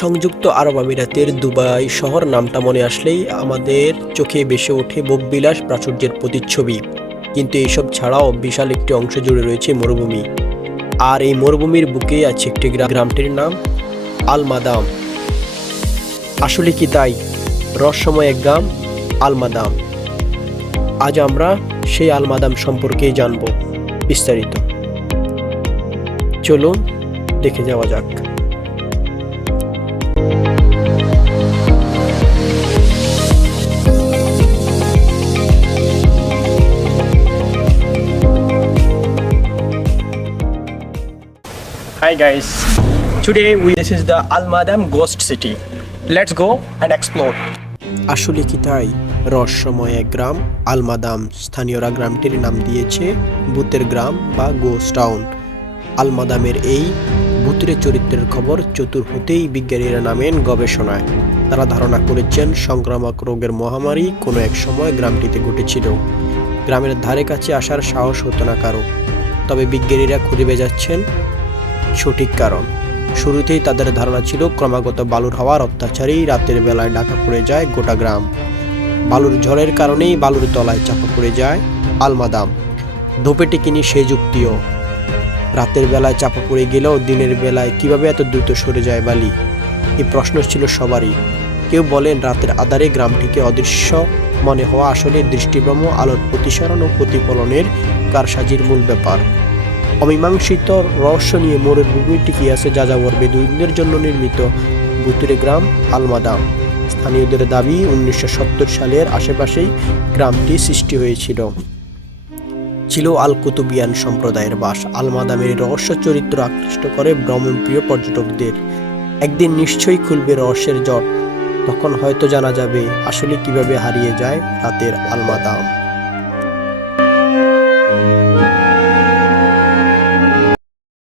সংযুক্ত আরব আমিরাতের দুবাই শহর নামটা মনে আসলেই আমাদের চোখে ভেসে ওঠে ভোগবিলাস প্রাচুর্যের প্রতিচ্ছবি। কিন্তু এইসব ছাড়াও বিশাল একটি অংশ জুড়ে রয়েছে মরুভূমি। আর এই মরুভূমির বুকেই আছে একটি গ্রামটির নাম আল মাদাম। আসলে কি তাই? রহস্যময় এক গ্রাম আল মাদাম। আজ আমরা সেই আল মাদাম সম্পর্কেই জানব বিস্তারিত। চলুন দেখে যাওয়া যাক। Hi guys, today this is the Al Madam Ghost City. Let's go and explore. আসলে কি তাই? রহস্যময় এক গ্রাম আল মাদাম। স্থানীয়রা গ্রামটির নাম দিয়েছে ভূতের গ্রাম বা গোস্ট টাউন। আল মাদামের এই ভূতের চরিত্রের খবর চতুর হতেই বিজ্ঞানীরা নামেন গবেষণায়। তারা ধারণা করেছেন সংক্রামক রোগের মহামারী কোনো এক সময় গ্রামটিতে ঘটেছিল। গ্রামের ধারে কাছে আসার সাহস হতো না কারো। তবে বিজ্ঞানীরা খুঁজে বেড়াচ্ছেন সঠিক কারণ। শুরুতেই তাদের ধারণা ছিল ক্রমাগত বালুর হাওয়ার অত্যাচারেই রাতের বেলায় ঢাকা পড়ে যায় গোটা গ্রাম। বালুর ঝড়ের কারণেই বালুর তলায় চাপা পড়ে যায় আল মাদাম। ধোপে টেকেনি সে যুক্তিও। রাতের বেলায় চাপা পড়ে গেলেও দিনের বেলায় কিভাবে এত দ্রুত সরে যায় বালি? এই প্রশ্ন ছিল সবারই। কেউ বলেন রাতের আধারে গ্রামটিকে অদৃশ্য মনে হওয়া আসলে দৃষ্টিভ্রম, আলোর প্রতিসরণ ও প্রতিফলনের কারসাজির মূল ব্যাপার। অমীমাংসিত রহস্য নিয়ে মরুভূমি টিকে আছে যাযাবর বেদুইনদের জন্য নির্মিত ভুতুরে গ্রাম আল মাদাম। স্থানীয়দের দাবি 1970 সালের আশেপাশেই গ্রামটি সৃষ্টি হয়েছিল। ছিল আল কুতুবিয়ান সম্প্রদায়ের বাস। আল মাদামের রহস্য চরিত্র আকৃষ্ট করে ভ্রমণপ্রিয় পর্যটকদের। একদিন নিশ্চয়ই খুলবে রহস্যের জট। তখন হয়তো জানা যাবে আসলে কিভাবে হারিয়ে যায় রাতের আল মাদাম।